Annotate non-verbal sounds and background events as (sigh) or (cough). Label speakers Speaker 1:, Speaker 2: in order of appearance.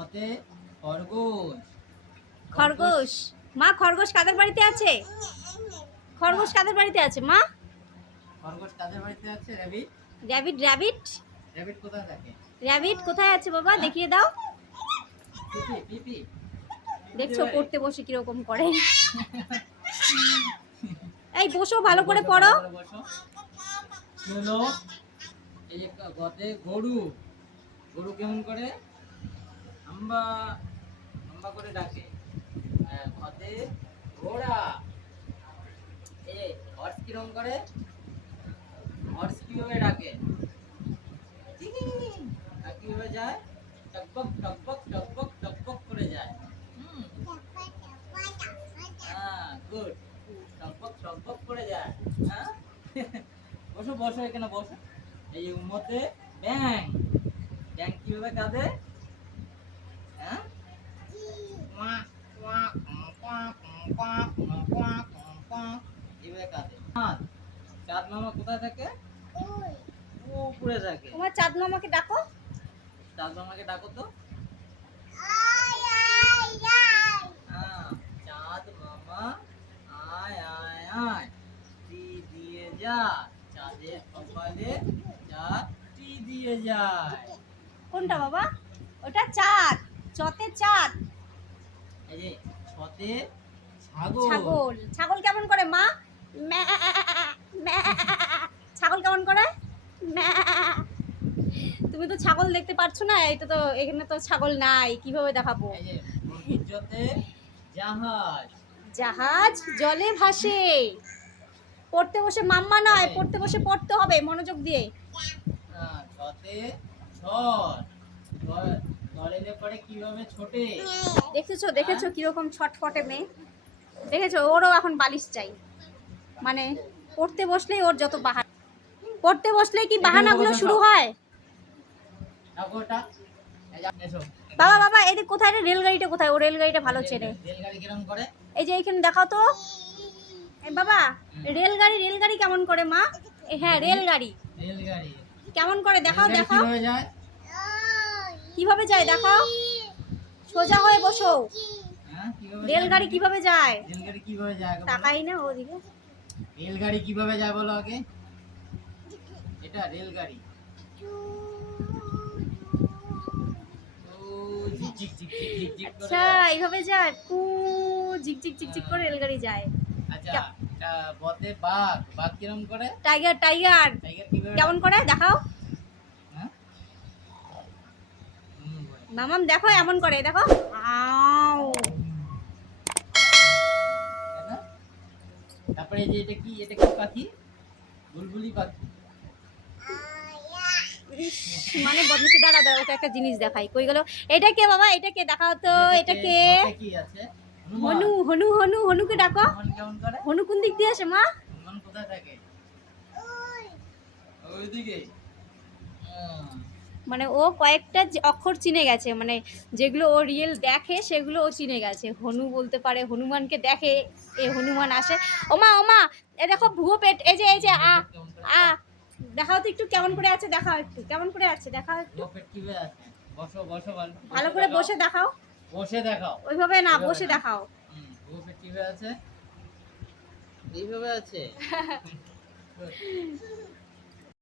Speaker 1: পথে খরগোশ।
Speaker 2: খরগোশ? মা খরগোশ কাদের বাড়িতে আছে? খরগোশ কাদের বাড়িতে আছে মা?
Speaker 1: খরগোশ কাদের বাড়িতে আছে র্যাবিট?
Speaker 2: Rabbit rabbit?
Speaker 1: র্যাবিট কোথায় থাকে?
Speaker 2: র্যাবিট কোথায় আছে বাবা? দেখিয়ে দাও। দেখছ পড়তে বসে কীরকম করে। (laughs) এই বসো ভালো করে পড়ো।
Speaker 1: এই গতে গরু। গরু কেমন করে? আম্বা আম্বা করে ডাকে। গতে ঘোড়া। এই হর্স কিরম করে? হর্স কীভাবে ডাকে? আর কীভাবে যায়? টকবক টকবক টকবক টকবক করে যায়। হ্যাঁ গুড টকবক টকবক করে যায়। হ্যাঁ? (laughs) বসো বসো এখানে, বসো। এই মধ্যে ব্যাং ব্যাং কীভাবে কাঁদে? চাঁদ চাঁদ মামা কোথায় থাকে উপরে থাকে
Speaker 2: তোমার চাঁদ মামাকে ডাকো।
Speaker 1: চাঁদ মামাকে ডাকো তো। হ্যাঁ, চাঁদ মামা আয় আয় আয়। টি দিয়ে যা চাঁদের কপালে চাঁদ টি দিয়ে যায়।
Speaker 2: কোনটা বাবা? ওটা চাঁদ। চতে চাঁদ।
Speaker 1: ছতে ছাগল।
Speaker 2: ছাগল। কেমন করে মা। ছাগল কেমন করে? তুমি তো ছাগল দেখতে পারছ না এটা তো এখানে তো ছাগল নাই কীভাবে দেখাবো?
Speaker 1: জাহাজ।
Speaker 2: জাহাজ জলে ভাসে। পড়তে বসে মাম্মা নয় পড়তে বসে পড়তে হবে মনোযোগ দিয়ে।
Speaker 1: ঝড়
Speaker 2: দেখেছ দেখেছ কীরকম ছটফটে মেয়ে? দেখেছ ওরও এখন বালিশ চাই। মানে পড়তে বসলেই ওর যত বাহানা পড়তে বসলেই কি বাহানাগুলো শুরু হয়? বাবা বাবা এদিক কোথায় রে? রেলগাড়িটা কোথায়? ও রেলগাড়িটা ভালো চেনে।
Speaker 1: করে?
Speaker 2: এই যে এইখানে দেখাও তো। বাবা রেলগাড়ি রেলগাড়ি কেমন করে মা? হ্যাঁ রেলগাড়ি। কেমন করে? দেখাও দেখাও।
Speaker 1: কীভাবে যায়
Speaker 2: দেখাও। সোজা হয়ে বসো।
Speaker 1: হ্যাঁ
Speaker 2: রেলগাড়ি? কীভাবে যায়?
Speaker 1: রেলগাড়ি কীভাবে যায়?
Speaker 2: তাকাই না ওদিকে।
Speaker 1: রেলগাড়ি কীভাবে যায় বলো আগে? এটা রেলগাড়ি।
Speaker 2: আচ্ছা এইভাবে যায়। কু ঝিকঝিক ঝিকঝিক করে রেলগাড়ি যায়।
Speaker 1: আচ্ছা বতে বাঘ। বাঘ কিরম করে?
Speaker 2: Tiger tiger. কেমন করে? দেখাও
Speaker 1: হ্যাঁ হুম, বলে।
Speaker 2: মামাম দেখো এমন করে দেখো। আও।
Speaker 1: তারপরে যে এটা কি? এটা কি পাখি? বুলবুলি পাখি।
Speaker 2: মানে বদমাশি দাঁড়া দাঁড়া ওকে একটা জিনিস দেখাই। কই গেল? এটা কে বাবা? এটা কে? দেখাও তো এটা কে?
Speaker 1: কি আছে?
Speaker 2: হনু হনু হনু হনুকে ডাকো। হনু কোন দিক দিয়ে আসে মা?
Speaker 1: কোথায় থাকে? ওইদিকে।
Speaker 2: মানে ও কয়েকটা অক্ষর চিনে গেছে মানে যেগুলো ও রিয়েল দেখে সেগুলো ও চিনে গেছে। হনু বলতে পারে হনুমানকে দেখে এ হনুমান আসে। ওমা ওমা এ দেখো ভুয়ো পেট এই যে এই যে আ আ দেখাও তো একটু কেমন করে আছে দেখাও একটু কেমন করে আছে দেখাও একটু।
Speaker 1: বসো বসো ভালো
Speaker 2: করে বসে দেখাও।
Speaker 1: বসে দেখাও।
Speaker 2: ওইভাবে না বসে দেখাও।
Speaker 1: হুম রকেট কীভাবে আছে? এইভাবে আছে. (laughs)